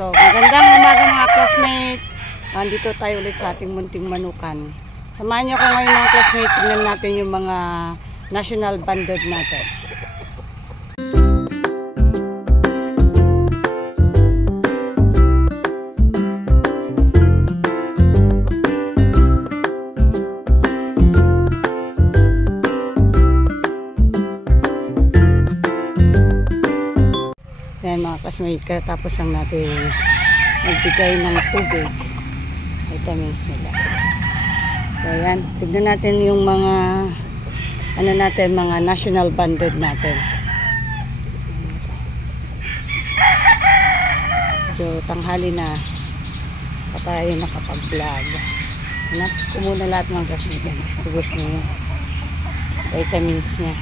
So, magandang umaga mga classmate. Andito tayo ulit sa ating munting manukan. Samahan niyo ako ngayon mga classmate. Tingnan natin yung mga national banded natin. Yan mga classmate, katapos lang natin magbigay ng tubig, vitamins nila. So yan, tignan natin yung mga mga national banded natin. So tanghali na pa tayo nakapag-vlog. Hanapos ko muna lahat mga classmate yan. Tugos na yung vitamins niya.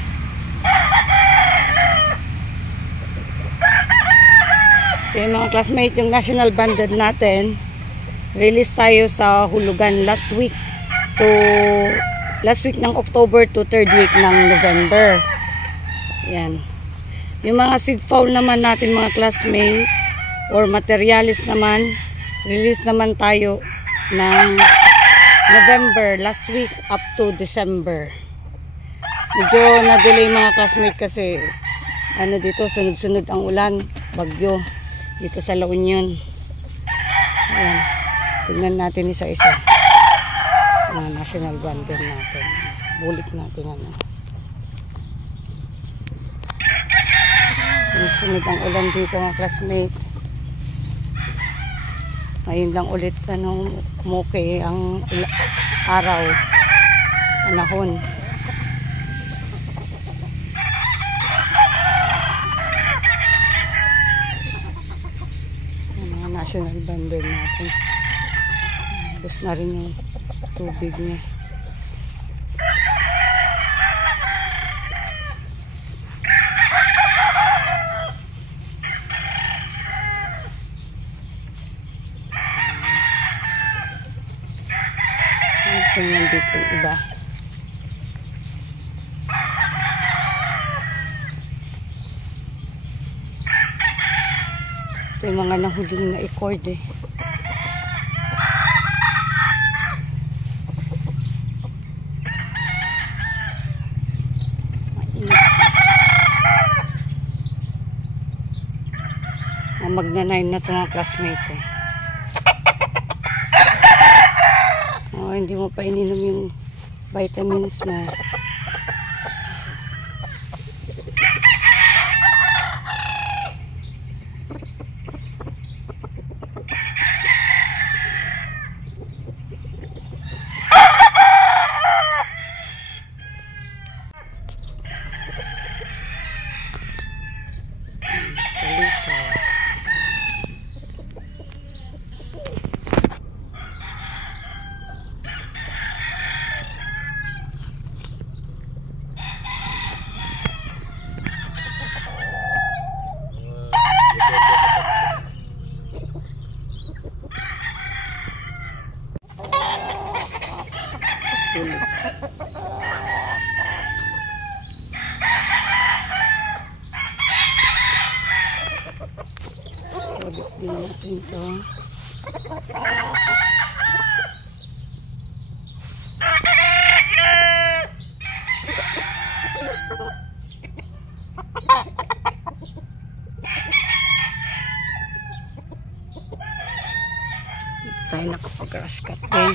So yung mga classmate, yung national banded natin, release tayo sa hulugan last week ng October to 3rd week ng November. Yan. Yung mga seed fowl naman natin mga classmate or materialis naman, release naman tayo ng November last week up to December. Medyo na-delay mga classmate kasi dito sunod-sunod ang ulan, bagyo dito sa La Union. Ayan. Tignan natin isa-isa. Mga national banded natin. Bulik natin Sunod-sunod ang ulan dito mga classmate. Ngayon lang ulit muke ang araw. Panahon. National banded natin. Bus na rin yung tubig niya. Tingnan dito yung iba. Ito yung mga nahuling na i-cord eh. Magna-9 na ito mga classmate eh. Hindi mo pa ininom yung vitamins mo. Ulit din natin ito. Dito tayo nakapag-raskat din.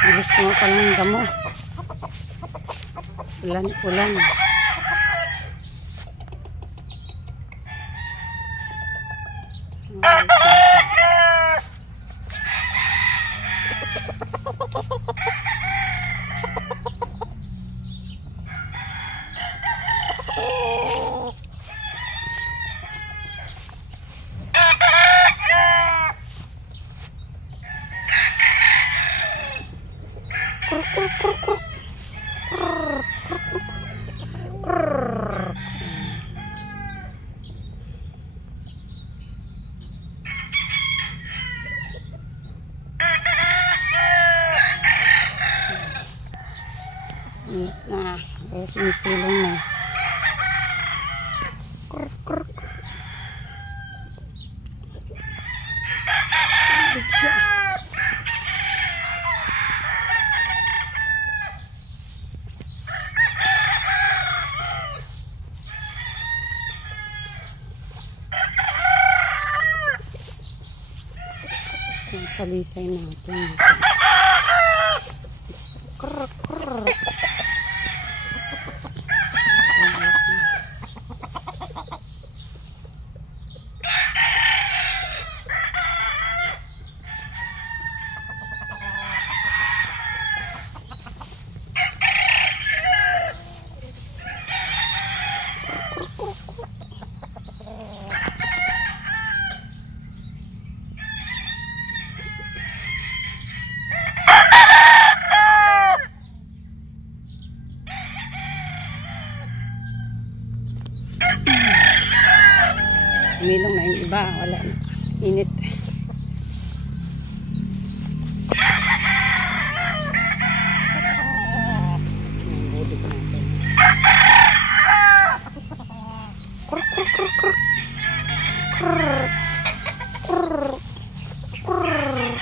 Bilis ko nga palang damo. Ulan. Sumisilong na. siya. Ang palisay natin. Krr, krr. Umilong na yung iba, wala na. Init. Budik natin. Krr, krr, krr, krr. Krr, krr, krr.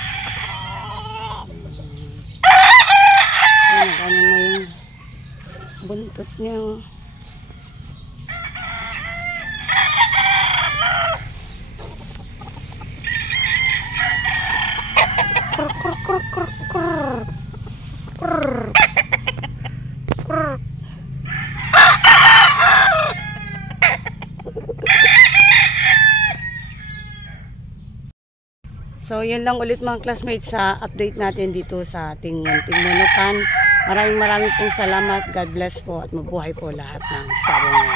Ano na yung buntot niya. Krr, krr, krr, krr. Krr. Krr. So, yan lang ulit mga classmates sa update natin dito sa ating munting munukan. Maraming pong salamat. God bless po at mabuhay po lahat ng sabong.